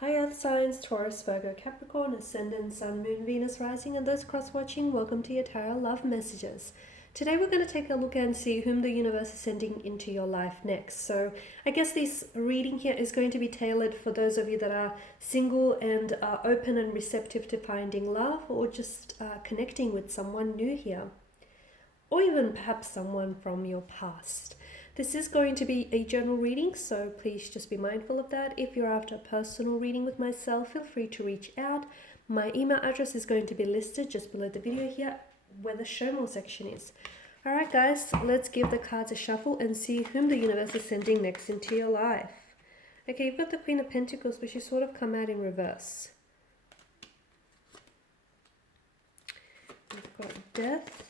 Hi Earth signs, Taurus, Virgo, Capricorn, Ascendant, Sun, Moon, Venus, Rising, and those cross-watching, welcome to your Tarot Love Messages. Today we're going to take a look and see whom the universe is sending into your life next. So I guess this reading here is going to be tailored for those of you that are single and are open and receptive to finding love, or just connecting with someone new here, or even perhaps someone from your past. This is going to be a general reading, so please just be mindful of that. If you're after a personal reading with myself, feel free to reach out. My email address is going to be listed just below the video here, where the show more section is. Alright guys, let's give the cards a shuffle and see whom the universe is sending next into your life. Okay, you've got the Queen of Pentacles, but she's sort of come out in reverse. We've got Death.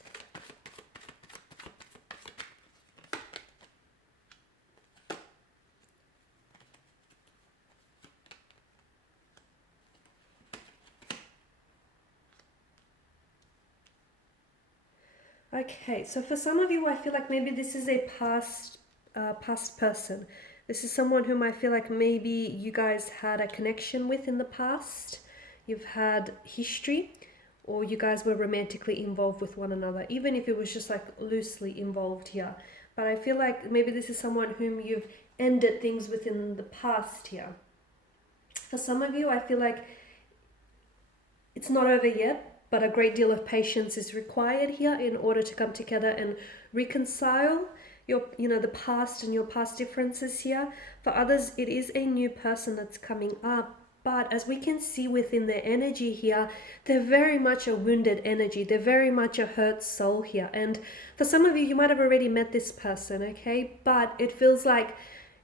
Okay, so for some of you, I feel like maybe this is a past person. This is someone whom I feel like maybe you guys had a connection with in the past. You've had history, or you guys were romantically involved with one another, even if it was just like loosely involved here. But I feel like maybe this is someone whom you've ended things with in the past here. For some of you, I feel like it's not over yet, but a great deal of patience is required here in order to come together and reconcile the past and your past differences here. For others, it is a new person that's coming up. But as we can see within their energy here, they're very much a wounded energy. They're very much a hurt soul here. And for some of you, you might have already met this person, okay? But it feels like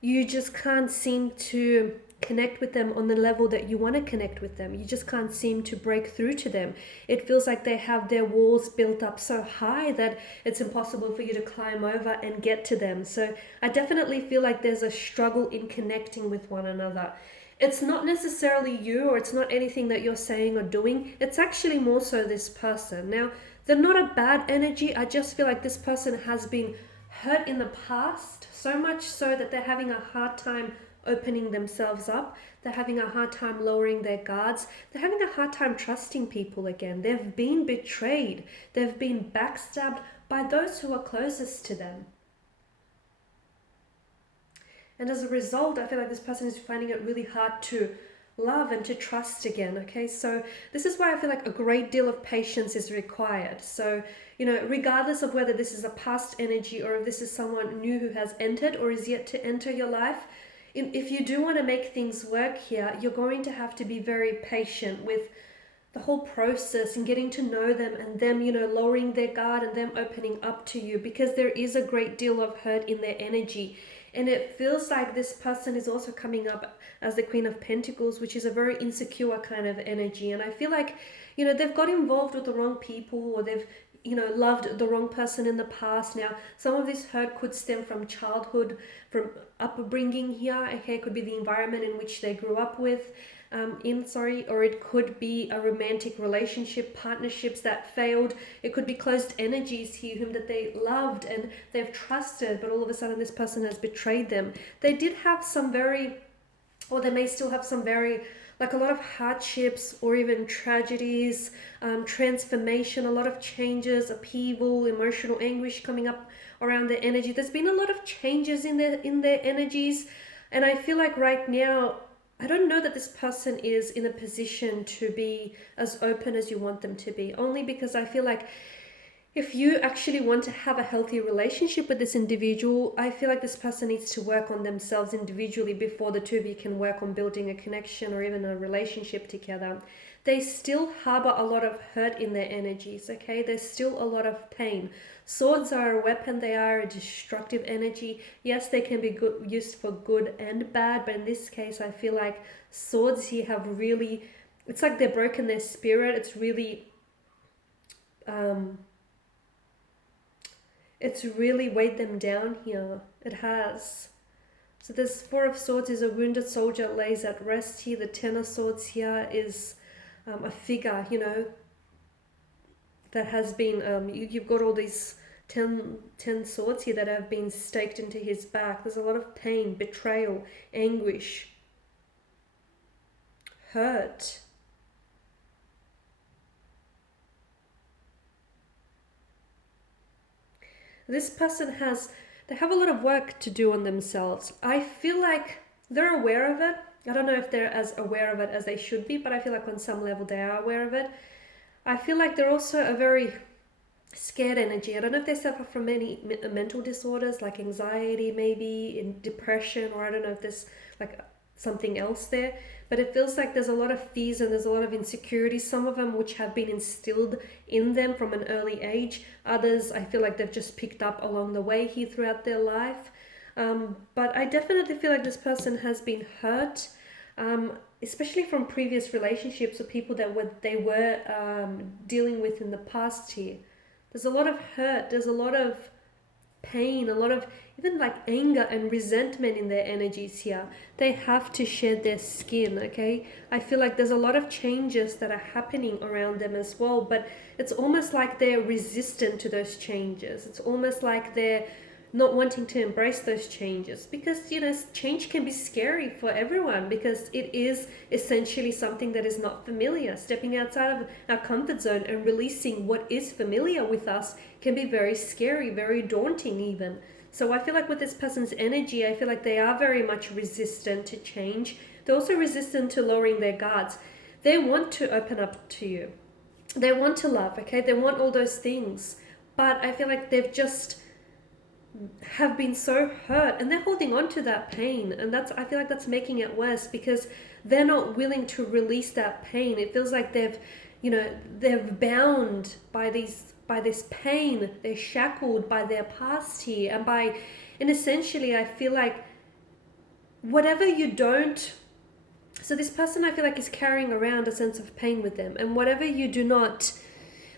you just can't seem to connect with them on the level that you want to connect with them. You just can't seem to break through to them. It feels like they have their walls built up so high that it's impossible for you to climb over and get to them. So I definitely feel like there's a struggle in connecting with one another. It's not necessarily you, or it's not anything that you're saying or doing. It's actually more so this person. Now, they're not a bad energy. I just feel like this person has been hurt in the past, so much so that they're having a hard time opening themselves up. They're having a hard time lowering their guards. They're having a hard time trusting people again. They've been betrayed. They've been backstabbed by those who are closest to them. And as a result, I feel like this person is finding it really hard to love and to trust again. Okay, so this is why I feel like a great deal of patience is required. So, regardless of whether this is a past energy or if this is someone new who has entered or is yet to enter your life, if you do want to make things work here, you're going to have to be very patient with the whole process and getting to know them, and them, lowering their guard and them opening up to you, because there is a great deal of hurt in their energy. And it feels like this person is also coming up as the Queen of Pentacles, which is a very insecure kind of energy. And I feel like, they've got involved with the wrong people, or they've, loved the wrong person in the past. Now, some of this hurt could stem from childhood, from upbringing here. Okay, it could be the environment in which they grew up with. Or it could be a romantic relationship, partnerships that failed. It could be closed energies here, whom that they loved and they've trusted, but all of a sudden this person has betrayed them. They did have some or they may still have some like a lot of hardships or even tragedies, transformation, a lot of changes, upheaval, emotional anguish coming up around their energy. There's been a lot of changes in their energies, and I feel like right now, I don't know that this person is in a position to be as open as you want them to be, only because I feel like if you actually want to have a healthy relationship with this individual, I feel like this person needs to work on themselves individually before the two of you can work on building a connection or even a relationship together. They still harbor a lot of hurt in their energies, okay? There's still a lot of pain. Swords are a weapon. They are a destructive energy. Yes, they can be used for good and bad, but in this case, I feel like swords here have really, it's like they're broken their spirit. It's really, it's really weighed them down here. It has. So this Four of Swords is a wounded soldier lays at rest here. The Ten of Swords here is a figure, that has been, you've got all these 10 swords here that have been staked into his back. There's a lot of pain, betrayal, anguish. hurt. This person they have a lot of work to do on themselves. I feel like they're aware of it. I don't know if they're as aware of it as they should be, but I feel like on some level they are aware of it. I feel like they're also a very scared energy. I don't know if they suffer from any mental disorders like anxiety, maybe in depression, or I don't know if there's like something else there, but it feels like there's a lot of fears and there's a lot of insecurities, some of them which have been instilled in them from an early age. Others I feel like they've just picked up along the way here throughout their life. But I definitely feel like this person has been hurt, especially from previous relationships or people that they were dealing with in the past here. There's a lot of hurt, there's a lot of pain, a lot of even like anger and resentment in their energies here. They have to shed their skin, okay? I feel like there's a lot of changes that are happening around them as well, but it's almost like they're resistant to those changes. It's almost like they're not wanting to embrace those changes because, you know, change can be scary for everyone because it is essentially something that is not familiar. Stepping outside of our comfort zone and releasing what is familiar with us can be very scary, very daunting even. So I feel like with this person's energy, I feel like they are very much resistant to change. They're also resistant to lowering their guards. They want to open up to you. They want to love, okay? They want all those things. But I feel like they've just have been so hurt and they're holding on to that pain, and I feel like that's making it worse because they're not willing to release that pain. It feels like they're bound by this pain. They're shackled by their past here and essentially I feel like whatever you don't, so this person I feel like is carrying around a sense of pain with them, and whatever you do not,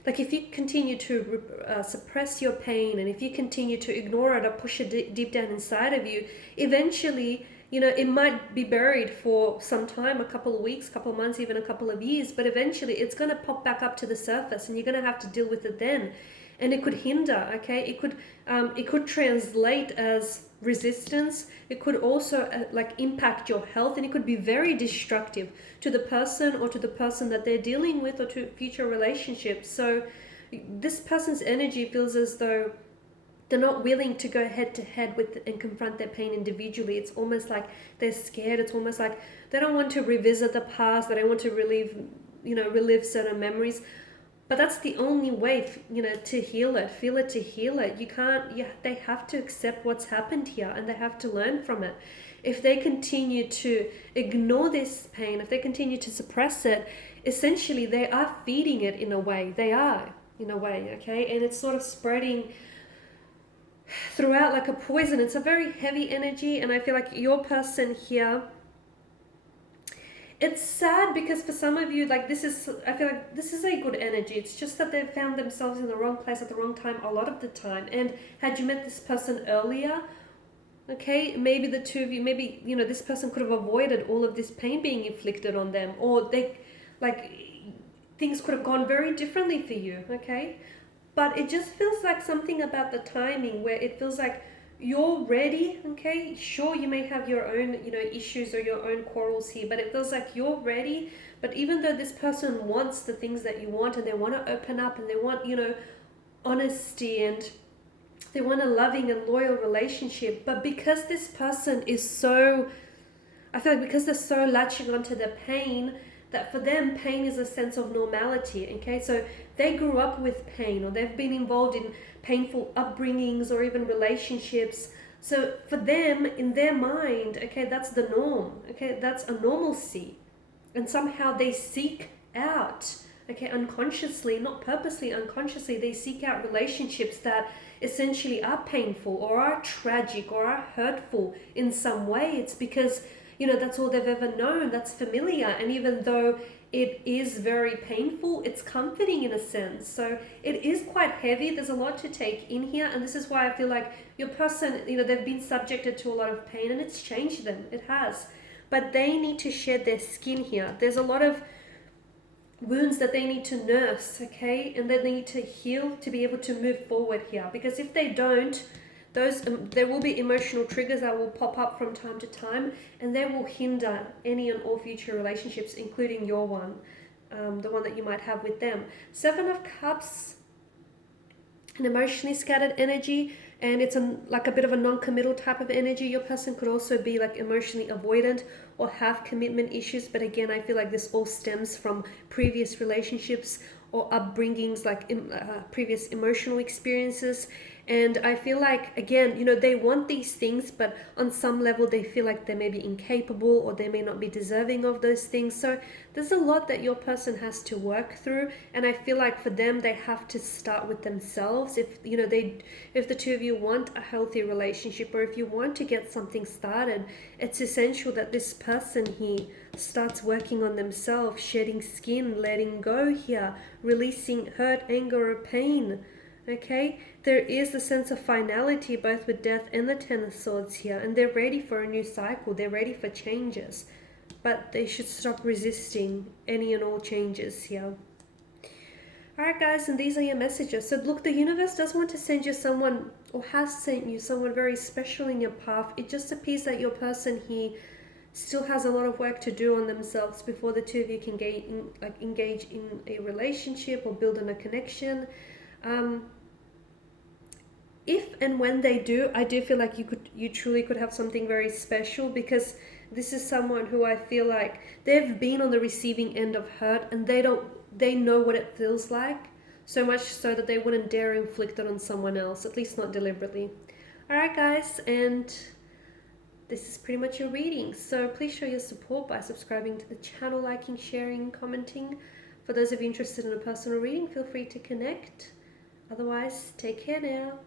like if you continue to suppress your pain and if you continue to ignore it or push it deep down inside of you, eventually, you know, it might be buried for some time, a couple of weeks, couple of months, even a couple of years, but eventually it's going to pop back up to the surface and you're going to have to deal with it then. And it could hinder, okay? It could translate as resistance. It could also like impact your health, and it could be very destructive to the person or to the person that they're dealing with or to future relationships. So this person's energy feels as though they're not willing to go head to head with and confront their pain individually. It's almost like they're scared. It's almost like they don't want to revisit the past. They don't want to relive certain memories. But that's the only way, you know, to heal it, feel it to heal it. They have to accept what's happened here and they have to learn from it. If they continue to ignore this pain, if they continue to suppress it, essentially they are feeding it in a way. They are, in a way, okay? And it's sort of spreading throughout like a poison. It's a very heavy energy, and I feel like your person here, it's sad because for some of you, like I feel like this is a good energy. It's just that they've found themselves in the wrong place at the wrong time a lot of the time. And had you met this person earlier, okay, maybe the two of you, maybe, you know, this person could have avoided all of this pain being inflicted on them, or things could have gone very differently for you, okay? But it just feels like something about the timing where it feels like you're ready, okay? Sure, you may have your own, you know, issues or your own quarrels here, but it feels like you're ready. But even though this person wants the things that you want and they want to open up and they want, you know, honesty and they want a loving and loyal relationship, but because this person is so, I feel like because they're so latching onto the pain, that for them, pain is a sense of normality, okay? So they grew up with pain, or they've been involved in painful upbringings or even relationships. So for them, in their mind, okay, that's the norm, okay? That's a normalcy. And somehow they seek out, okay, unconsciously, not purposely, unconsciously, they seek out relationships that essentially are painful or are tragic or are hurtful in some way. It's because, you know, that's all they've ever known, that's familiar. And even though it is very painful, it's comforting in a sense. So it is quite heavy. There's a lot to take in here. And this is why I feel like your person, you know, they've been subjected to a lot of pain and it's changed them. It has. But they need to shed their skin here. There's a lot of wounds that they need to nurse, okay? And they need to heal to be able to move forward here. Because if they don't, those there will be emotional triggers that will pop up from time to time, and they will hinder any and all future relationships, including your one, the one that you might have with them. Seven of Cups, an emotionally scattered energy, and it's like a bit of a non-committal type of energy. Your person could also be like emotionally avoidant or have commitment issues, but again, I feel like this all stems from previous relationships or upbringings, like previous emotional experiences. And I feel like, again, they want these things, but on some level they feel like they may be incapable or they may not be deserving of those things. So there's a lot that your person has to work through, and I feel like for them, they have to start with themselves. If if the two of you want a healthy relationship, or if you want to get something started, it's essential that this person here starts working on themselves, shedding skin, letting go here, releasing hurt, anger, or pain. Okay, there is a sense of finality both with Death and the Ten of Swords here, and they're ready for a new cycle. They're ready for changes, but they should stop resisting any and all changes here. Alright guys, and these are your messages. So look, the universe does want to send you someone, or has sent you someone very special in your path. It just appears that your person here still has a lot of work to do on themselves before the two of you can engage in a relationship or build on a connection. If and when they do, I do feel like you truly could have something very special, because this is someone who I feel like they've been on the receiving end of hurt, and they know what it feels like, so much so that they wouldn't dare inflict it on someone else, at least not deliberately. Alright guys, and this is pretty much your reading. So please show your support by subscribing to the channel, liking, sharing, commenting. For those of you interested in a personal reading, feel free to connect. Otherwise, take care now.